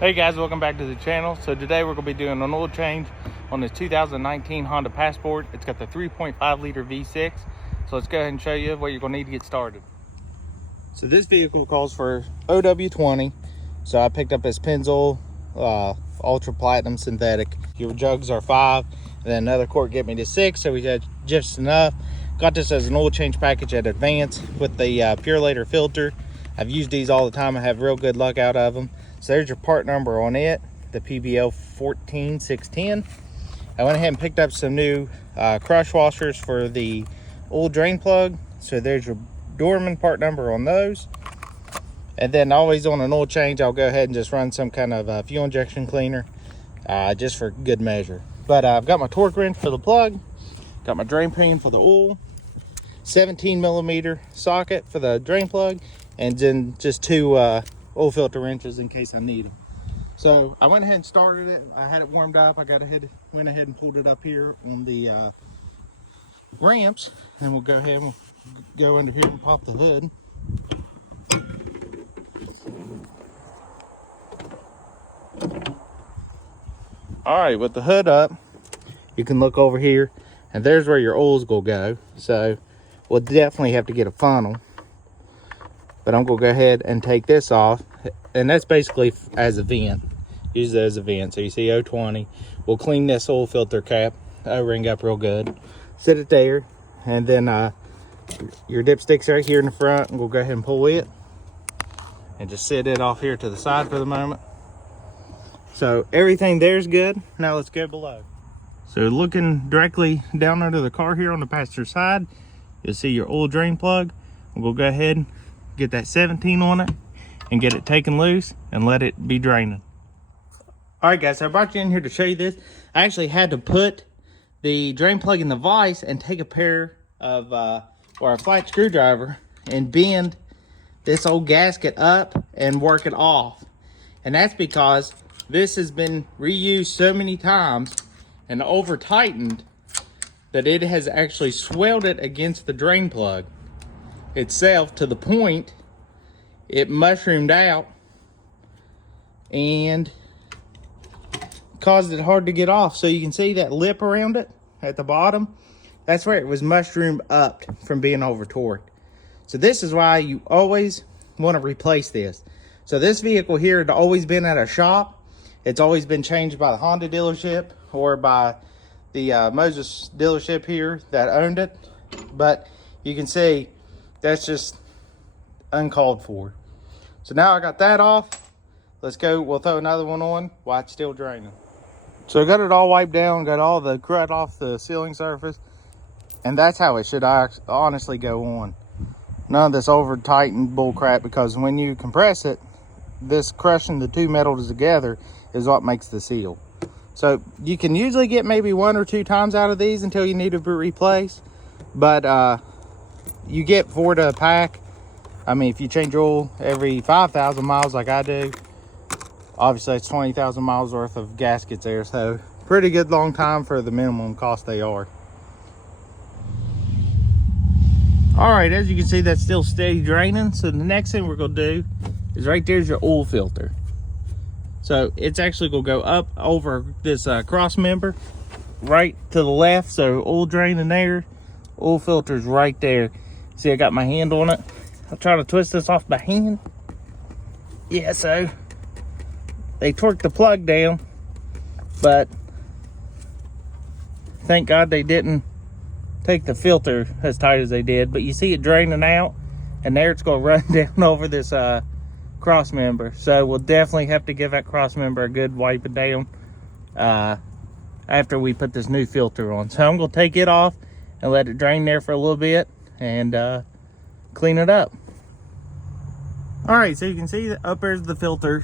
Hey guys, welcome back to the channel. So today we're going to be doing an oil change on this 2019 Honda Passport. It's got the 3.5 liter V6. So let's go ahead and show you what you're going to need to get started. So this vehicle calls for OW20. So I picked up this Pennzoil Ultra Platinum Synthetic. Your jugs are 5, and then another quart get me to 6, so we had just enough. Got this as an oil change package at Advance with the Purolator filter. I've used these all the time. I have real good luck out of them. So there's your part number on it, the PBL 14610. I went ahead and picked up some new crush washers for the oil drain plug. So there's your Dorman part number on those. And then always on an oil change, I'll go ahead and just run some kind of fuel injection cleaner, just for good measure. But I've got my torque wrench for the plug, got my drain pin for the oil, 17 millimeter socket for the drain plug, and then just 2 oil filter wrenches in case I need them. So I went ahead and started it. I had it warmed up. I went ahead and pulled it up here on the ramps, and we'll go ahead and go under here and pop the hood. All right, with the hood up, you can look over here, and there's where your oil's gonna go. So we'll definitely have to get a funnel, but I'm gonna go ahead and take this off, and that's basically as a vent. Use it as a vent. So you see O20. We'll clean this oil filter cap O-ring up real good, sit it there, and then your dipstick's right here in the front, and we'll go ahead and pull it and just sit it off here to the side for the moment. So everything there's good. Now let's go below. So looking directly down under the car here on the passenger side, you'll see your oil drain plug. We'll go ahead and get that 17 on it and get it taken loose and let it be draining. All right guys, so I brought you in here to show you this. I actually had to put the drain plug in the vise and take a pair of or a flat screwdriver and bend this old gasket up and work it off. And that's because this has been reused so many times and over tightened that it has actually swelled it against the drain plug itself to the point it mushroomed out and caused it hard to get off. So you can see that lip around it at the bottom. That's where it was mushroomed up from being over torqued. So this is why you always want to replace this. So this vehicle here had always been at a shop. It's always been changed by the Honda dealership or by the Moses dealership here that owned it. But you can see that's just uncalled for. So now I got that off. Let's go, we'll throw another one on while it's still draining. So I got it all wiped down, got all the crud off the sealing surface, and that's how it should honestly go on. None of this over tightened bull crap, because when you compress it, this crushing the two metals together is what makes the seal. So you can usually get maybe 1 or 2 times out of these until you need to be replaced, but you get 4 to a pack. I mean, if you change oil every 5,000 miles like I do, obviously it's 20,000 miles worth of gaskets there, so pretty good long time for the minimum cost they are. All right, as you can see, that's still steady draining. So the next thing we're gonna do is right there's your oil filter. So it's actually gonna go up over this cross member right to the left. So oil drain in there, oil filter's right there. See, I got my hand on it. I'll try to twist this off by hand. Yeah, so they torqued the plug down, but thank God they didn't take the filter as tight as they did. But you see it draining out, and there it's going to run down over this cross member. So we'll definitely have to give that cross member a good wipe it down after we put this new filter on. So I'm going to take it off and let it drain there for a little bit and clean it up. All right, so you can see that up there's the filter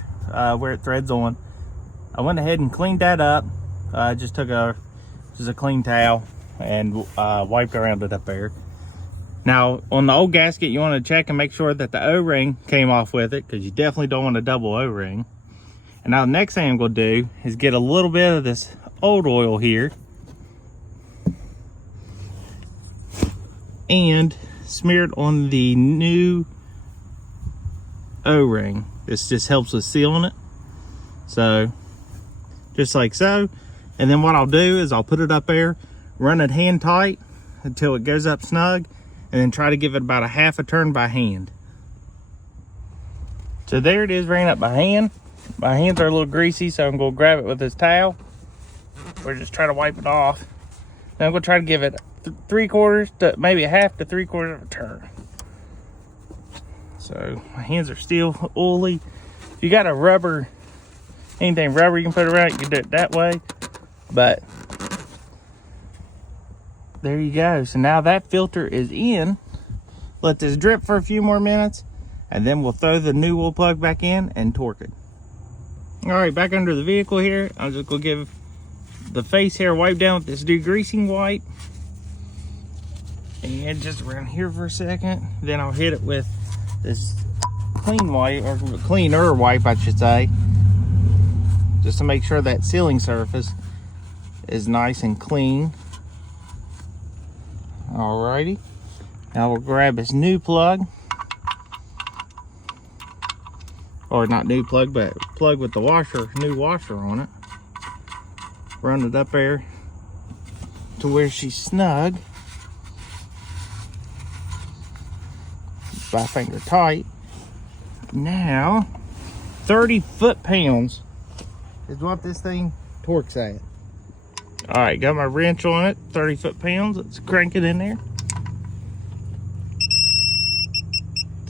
where it threads on. I went ahead and cleaned that up. I just took a clean towel and wiped around it up there. Now on the old gasket, you want to check and make sure that the O-ring came off with it, because you definitely don't want a double O-ring. And now the next thing I'm going to do is get a little bit of this old oil here and smear it on the new O-ring. This just helps with sealing it. So just like so. And then what I'll do is I'll put it up there, run it hand tight until it goes up snug, and then try to give it about a half a turn by hand. So there it is, ran up by hand. My hands are a little greasy, so I'm gonna grab it with this towel. We're just trying to wipe it off. Then I'm gonna try to give it 3/4 to maybe a half to 3/4 of a turn. So my hands are still oily. If you got a rubber, anything rubber you can put around, you can do it that way. But there you go. So now that filter is in. Let this drip for a few more minutes, and then we'll throw the new oil plug back in and torque it. All right, back under the vehicle here. I'm just gonna give the face hair wipe down with this degreasing wipe. And just around here for a second. Then I'll hit it with this clean wipe, or cleaner wipe I should say, just to make sure that sealing surface is nice and clean. Alrighty, now we'll grab this new plug, or not new plug, but plug with the washer, new washer on it. Run it up there to where she's snug. By finger tight. Now 30 foot-pounds is what this thing torques at. All right, got my wrench on it, 30 foot-pounds. Let's crank it in there.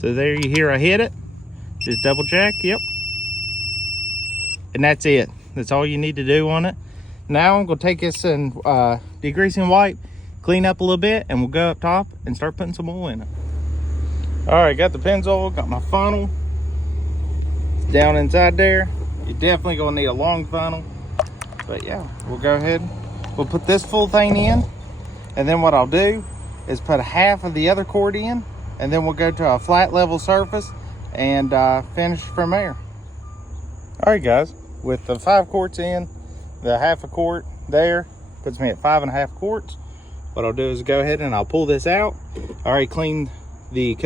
So there you hear I hit it. Just double check, yep. And that's it. That's all you need to do on it. Now I'm gonna take this and degreasing wipe, clean up a little bit, and we'll go up top and start putting some oil in it. All right, got the Pennzoil, got my funnel. It's down inside there. You're definitely gonna need a long funnel. But yeah, we'll go ahead. We'll put this full thing in. And then what I'll do is put half of the other quart in. And then we'll go to a flat level surface and finish from there. All right, guys, with the 5 quarts in, the half a quart there puts me at 5.5 quarts. What I'll do is go ahead and I'll pull this out. I already cleaned the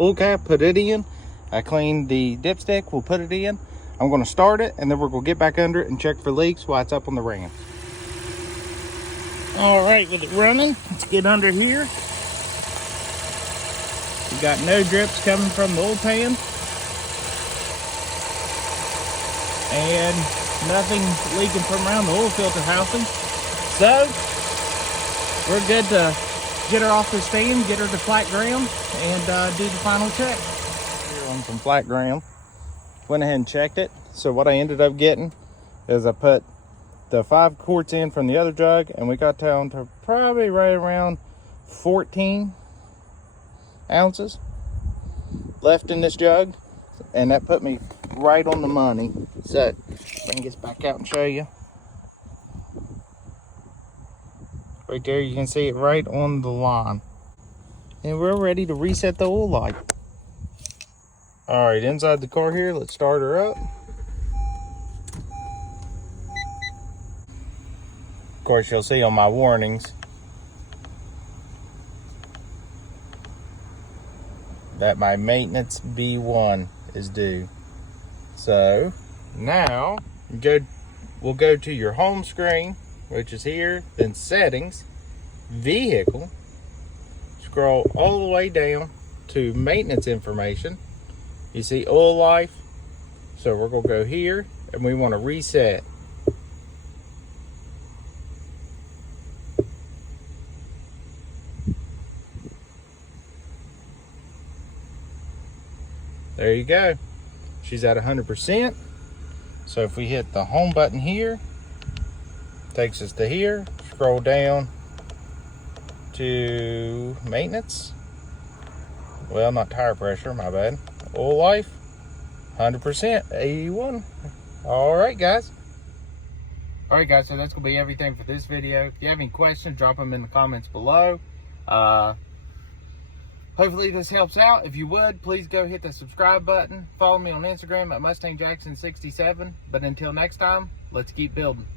oil cap, put it in. I cleaned the dipstick, we'll put it in. I'm gonna start it, and then we're gonna get back under it and check for leaks while it's up on the ram. All right, with it running, let's get under here. We got no drips coming from the oil pan. And nothing leaking from around the oil filter housing. So, we're good to get her off the stand, get her to flat ground, and do the final check. Here on some flat ground. Went ahead and checked it. So what I ended up getting is I put the 5 quarts in from the other jug, and we got down to probably right around 14 ounces left in this jug, and that put me right on the money. So bring this back out and show you. Right there, you can see it right on the line. And we're ready to reset the oil light. All right, inside the car here, let's start her up. Of course, you'll see on my warnings that my maintenance B1 is due. So now we'll go to your home screen, which is here, then settings, vehicle, scroll all the way down to maintenance information. You see oil life. So we're gonna go here and we wanna reset. There you go. She's at 100%. So if we hit the home button here, takes us to here, scroll down to maintenance. Well, not tire pressure, my bad. Oil life, 100%, 81. All right, guys. All right, guys, so that's gonna be everything for this video. If you have any questions, drop them in the comments below. Hopefully this helps out. If you would, please go hit the subscribe button. Follow me on Instagram at MustangJackson67. But until next time, let's keep building.